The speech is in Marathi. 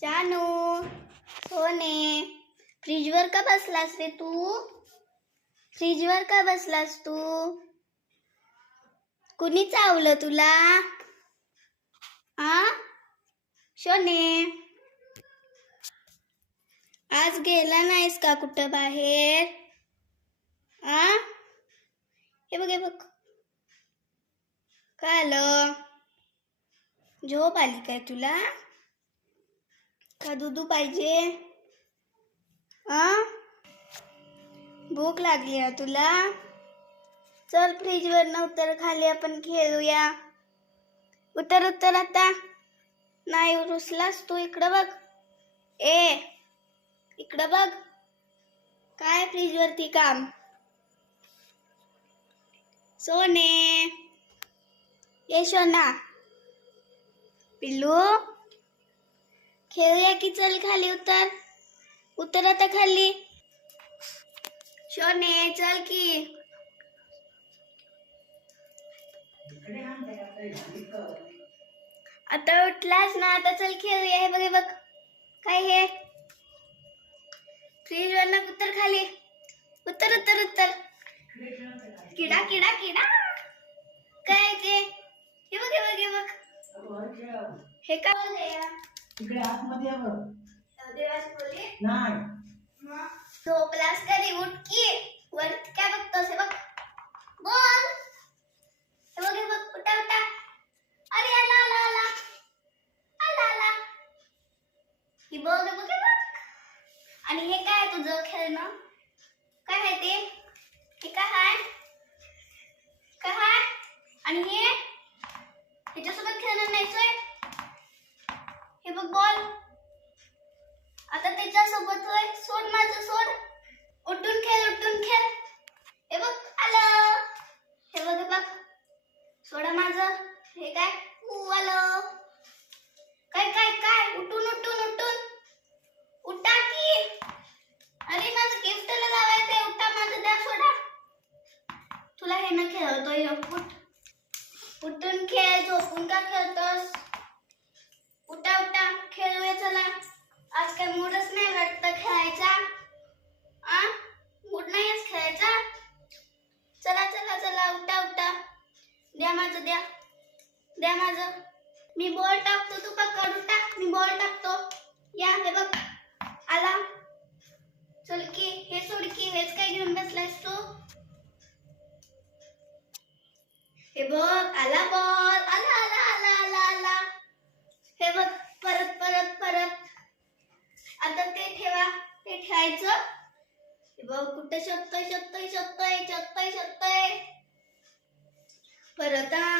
जानू सोने फ्रीजवर का बसलास रे तू? फ्रीजवर का बसलास तू? कुणी चावलं तुला? आ? शोने आज गेला नाहीस का कुठं बाहेर? आ? हे बघ हे बघ. काय आलं? झोप आली काय तुला? का दुधू पाहिजे? आ? भूक लागली आहे तुला? चल फ्रीजवर न उतर खाली आपण खेळूया. उतर उतर आता. नाही रुसलास तू इकडं बघ. ए इकडं बघ. काय फ्रीजवरती काम? सोने. ये सोना. पिल्लू? खेळूया की चल खाली उतर. उतर आता खाली. शोने चल की. आता उठलास ना आता चल खेळूया. हे बघे बघ. काय हे? फ्रीज वर उतर खाली. उतर उतर उतर. किडा किडा किडा. काय ते हे बघ हे बघ हे बघ. हे काय इकडे आतमध्ये या बघ. देवाची नाही झोपलास कधी उठ की वरती काय बघतोस हे बघ बोल हे बघ हे बघ उठा उठा अरे आला आला आला आला आला ही बघ हे बघ हे बघ आणि हे काय तुझं खेळणं काय आहे ते हे काय आहे काय आहे आणि हे ह्याच्यासोबत खेळणं नाही सोय बघ बॉल. आता त्याच्यासोबत होय. सोड माझं सोड. उठून खेळ उठून खेळ. हे बघ आलं. हे बघ बघ. सोडा माझं. हे काय? ऊ आलं. काय काय काय? उठून उठून उठून. उठा की. अरे माझं गिफ्टला लावायचंय. उठा माझं द्या सोडा. तुला हे ना खेळतोय. उठ. उठून खेळ झोपून का खेळतोस? उठा उठा खेळूया चला. आज काय मूडच नाही वाटत खेळायचा. आ? मूड नाही आज खेळायचा? चला चला चला उठा उठा. द्या माझं द्या. द्या माझं. मी बॉल टाकतो तू पकड उठा मी बॉल टाकतो. या हे बघ. आला. चल की हे सोड की हेच काय घेऊन बसलायस तू? हे बघ आला बॉल आला आला आला हे बघ परत परत परत आता ते ठेवा ते ठेवायचं बघ कुठे शोधतोय शोधतोय शोधतोय शोधतोय. शोधतोय परत हा